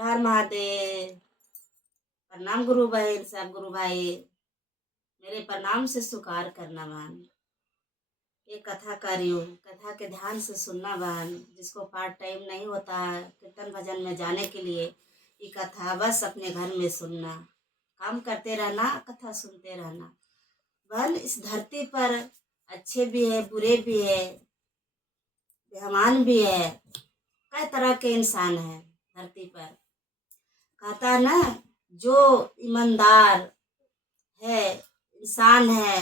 हर हर महादेव। प्रणाम गुरु बहन सब गुरु भाई। मेरे प्रणाम से स्वीकार करना बहन। ये कथा कार्यो कथा के ध्यान से सुनना बहन। जिसको पार्ट टाइम नहीं होता है कीर्तन भजन में जाने के लिए, ये कथा बस अपने घर में सुनना, काम करते रहना, कथा सुनते रहना बहन। इस धरती पर अच्छे भी है, बुरे भी है, बेईमान भी है, कई तरह के इंसान है धरती पर। कहता है ना, जो ईमानदार है, इंसान है,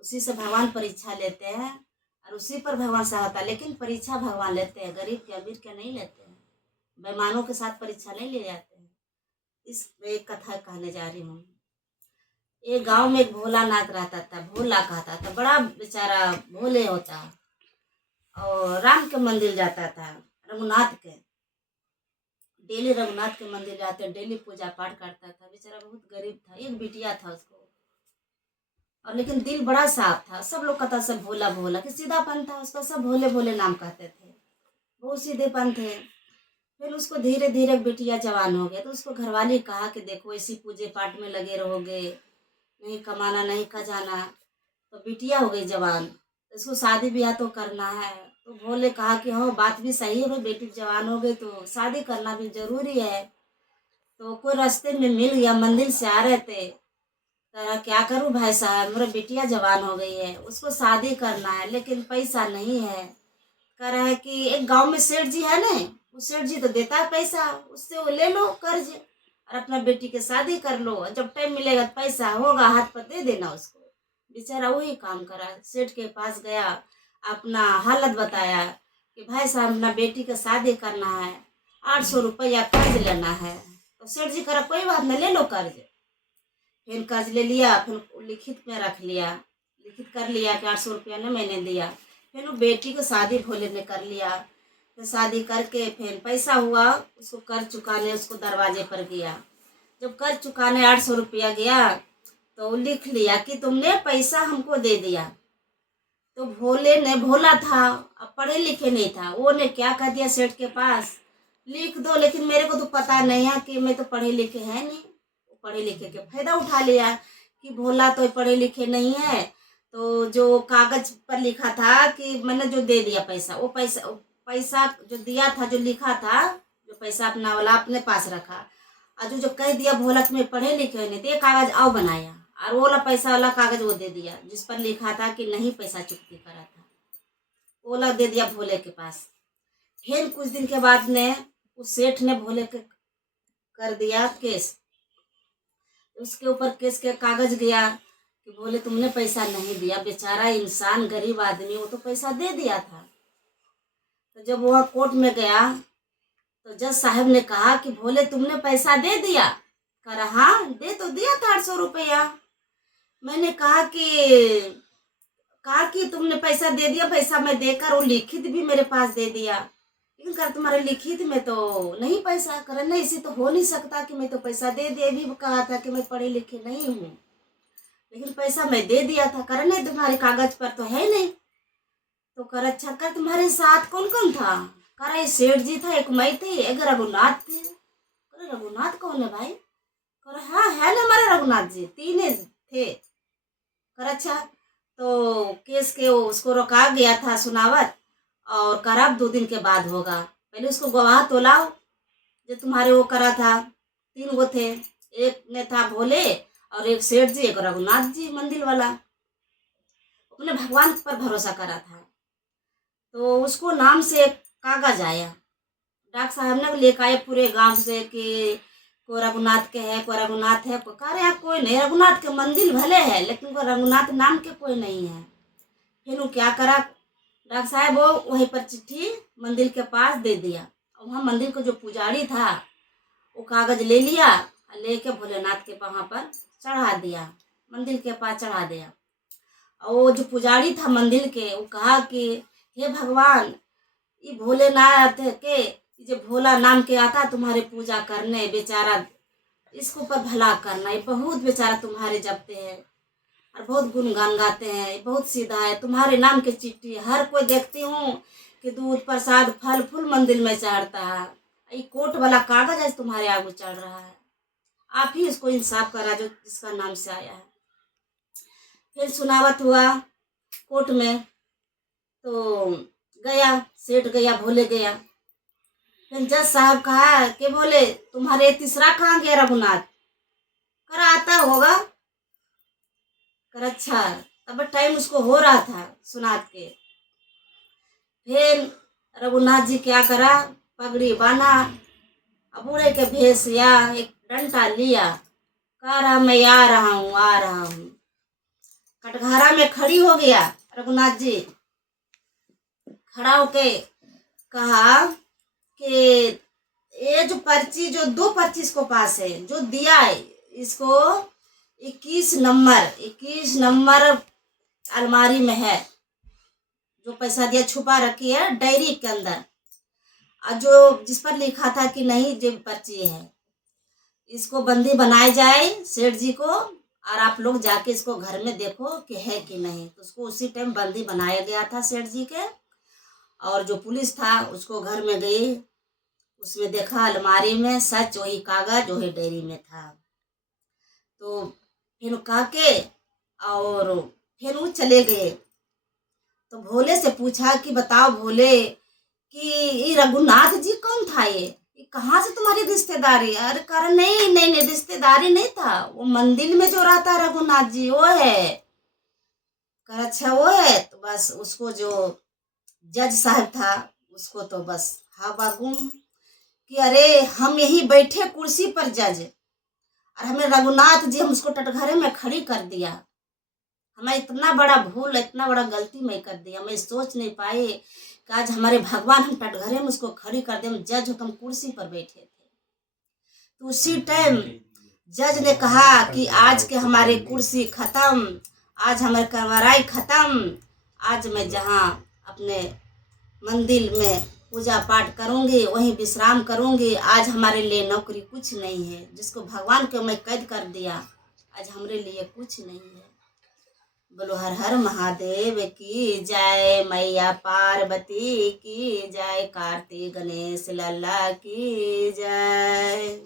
उसी से भगवान परीक्षा लेते हैं और उसी पर भगवान सहायता। लेकिन परीक्षा भगवान लेते हैं, गरीब के अमीर के नहीं लेते हैं, बेईमानों के साथ परीक्षा नहीं ले जाते हैं। इस एक कथा कहने जा रही हूँ। एक गांव में एक भोलानाथ रहता था, भोला कहता था, बड़ा बेचारा भोले होता और राम के मंदिर जाता था, रघुनाथ के। डेली रघुनाथ के मंदिर जाते, डेली पूजा पाठ करता था। बेचारा बहुत गरीब था, एक बिटिया था उसको, और लेकिन दिल बड़ा साफ था। सब लोग कहता सब भोला भोला, कि सीधापन था उसका, सब भोले भोले नाम कहते थे, बहुत सीधेपन थे। फिर उसको धीरे धीरे बिटिया जवान हो गया तो उसको घरवाली कहा कि देखो इसी पूजे पाठ में लगे रहोगे, नहीं कमाना नहीं खजाना। तो बिटिया हो गई जवान, तो इसको शादी ब्याह तो करना है। तो भोले कहा कि हाँ बात भी सही है भाई, बेटी जवान हो गई तो शादी करना भी जरूरी है। तो कोई रास्ते में मिल गया, मंदिर से आ रहे थे, कहा क्या करूं भाई साहब, मेरा बिटिया जवान हो गई है, उसको शादी करना है लेकिन पैसा नहीं है। कह रहा है कि एक गांव में सेठ जी है ना, वो सेठ जी तो देता है पैसा, उससे वो ले लो कर्ज और अपना बेटी के शादी कर लो। जब टाइम मिलेगा पैसा होगा हाथ पर दे देना उसको। बेचारा वही काम करा, सेठ के पास गया, अपना हालत बताया कि भाई साहब अपना बेटी का शादी करना है, 800 रुपया कर्ज लेना है। तो सेठ जी करा कोई बात नहीं, ले लो कर्ज। फिर कर्ज ले लिया, फिर लिखित में रख लिया, लिखित कर लिया कि 800 रुपया ने मैंने दिया। फिर वो बेटी को शादी भोले ने कर लिया। फिर शादी करके फिर पैसा हुआ, उसको कर्ज चुकाने उसको दरवाजे पर गया। जब कर्ज चुकाने 800 रुपया गया तो लिख लिया कि तुमने पैसा हमको दे दिया। तो भोले ने, भोला था अब पढ़े लिखे नहीं था, वो ने क्या कह दिया सेठ के पास, लिख दो लेकिन मेरे को तो पता नहीं है कि मैं तो पढ़े लिखे है नहीं। पढ़े लिखे के फायदा उठा लिया कि भोला तो पढ़े लिखे नहीं है। तो जो कागज पर लिखा था कि मैंने जो दे दिया पैसा, वो पैसा पैसा जो दिया था, जो लिखा था, जो पैसा अपना वाला अपने पास रखा, और जो जो कह दिया भोला तुम्हें पढ़े लिखे नहीं, तो ये कागज आओ बनाया और वो वाला पैसा वाला कागज वो दे दिया जिस पर लिखा था कि नहीं पैसा चुकती करा था, वो वाला दे दिया भोले के पास। फिर कुछ दिन के बाद ने उस सेठ ने भोले के कर दिया केस, उसके ऊपर केस के कागज गया कि बोले तुमने पैसा नहीं दिया। बेचारा इंसान गरीब आदमी, वो तो पैसा दे दिया था। तो जब वह कोर्ट में गया तो जज साहब ने कहा कि भोले तुमने पैसा दे दिया। कह रहा हाँ दे तो दिया था 800 रुपया। मैंने कहा कि तुमने पैसा दे दिया, पैसा मैं देकर, वो लिखित भी मेरे पास दे दिया, लेकिन कर तुम्हारे लिखित में तो नहीं पैसा। कर नहीं, इसी तो हो नहीं सकता कि मैं तो पैसा दे दे, भी कहा था कि मैं पढ़े लिखे नहीं हूँ, लेकिन पैसा मैं दे दिया था। कर नहीं, तुम्हारे कागज पर तो है नहीं। तो कर अच्छा, कर तुम्हारे साथ कौन कौन था? कर सेठ जी था, एक मैं थी, एक रघुनाथ थे। कर रघुनाथ कौन है भाई? कर हाँ है ना हमारे रघुनाथ जी, 3 थे। कर अच्छा, तो केस के उसको रोका गया था सुनावत, और कर अब 2 दिन के बाद होगा, पहले उसको गवाह तो लाओ जो तुम्हारे वो करा था। 3 गो थे, एक ने था भोले और एक सेठ जी, एक रघुनाथ जी मंदिर वाला, अपने भगवान पर भरोसा करा था। तो उसको नाम से एक कागज आया, डॉक्टर साहब ने लेकर आए पूरे गांव से कि को रघुनाथ के है, को रघुनाथ है, को कह रहे कोई नहीं, रघुनाथ के मंदिर भले है लेकिन को रघुनाथ नाम के कोई नहीं है। फिर वो क्या करा, डॉक्टर साहब वो वहीं पर चिट्ठी मंदिर के पास दे दिया। और वहाँ मंदिर को जो पुजारी था वो कागज ले लिया, लेके भोलेनाथ के वहाँ पर चढ़ा दिया, मंदिर के पास चढ़ा दिया। और वो जो पुजारी था मंदिर के, वो कहा कि हे भगवान, ये भोलेनाथ के जो भोला नाम के आता तुम्हारे पूजा करने, बेचारा इसको पर भला करना, ये बहुत बेचारा तुम्हारे जपते हैं और बहुत गुणगान गाते हैं, बहुत सीधा है, तुम्हारे नाम की चिट्ठी हर कोई देखती हूँ कि दूध प्रसाद फल फूल मंदिर में चढ़ता है, ये कोर्ट वाला कागज आज तुम्हारे आगे चल रहा है, आप ही इसको इंसाफ करा जो जिसका नाम से आया है। फिर सुनावत हुआ कोर्ट में, तो गया सेठ गया, भोले गया। फिर जज साहब कहा कि बोले तुम्हारे तीसरा कहाँ गया रघुनाथ? करा आता होगा। कर अच्छा, तब टाइम उसको हो रहा था सुनात के। फिर रघुनाथ जी क्या करा, पगड़ी बांधा, बूढ़े के भेस या एक डंडा लिया, कह रहा मैं आ रहा हूँ आ रहा हूँ। कटघरा में खड़ी हो गया रघुनाथ जी, खड़ा होके कहा कि ये जो पर्ची, जो 2 पर्ची इसको पास है, जो दिया है इसको 21 नंबर अलमारी में है, जो पैसा दिया छुपा रखी है डायरी के अंदर, और जो जिस पर लिखा था कि नहीं ये पर्ची है, इसको बंदी बनाए जाए सेठ जी को, और आप लोग जाके इसको घर में देखो कि है कि नहीं। तो उसको उसी टाइम बंदी बनाया गया था सेठ जी के, और जो पुलिस था उसको घर में गई, उसमें देखा अलमारी में सच वही कागज वही डायरी में था। तो फिर कह के और फिर वो चले गए। तो भोले से पूछा कि बताओ भोले कि ये रघुनाथ जी कौन था, ये कहाँ से तुम्हारी रिश्तेदारी? अरे कह नहीं नहीं नहीं रिश्तेदारी नहीं था, वो मंदिर में जो रहता है रघुनाथ जी वो है। कह अच्छा वो है। तो बस उसको जो जज साहब था उसको तो बस हवा गुम कि अरे हम यहीं बैठे कुर्सी पर जज, और हमें रघुनाथ जी हम उसको टटघरे में खड़ी कर दिया। हमें इतना बड़ा भूल, इतना बड़ा गलती मैं कर दिया, मैं सोच नहीं पाए कि आज हमारे भगवान हम टटघरे में उसको खड़ी कर दे, हम जज हो तो हम कुर्सी पर बैठे थे। तो उसी टाइम जज ने कहा कि आज के हमारे कुर्सी खत्म, आज हमारे कमराई खत्म, आज मैं जहाँ अपने मंदिर में पूजा पाठ करूँगी वहीं विश्राम करूँगी, आज हमारे लिए नौकरी कुछ नहीं है, जिसको भगवान को मैं कैद कर दिया आज हमारे लिए कुछ नहीं है। बोलो हर हर महादेव की जय, मैया पार्वती की जय, कार्तिक गणेश लल्ला की जय।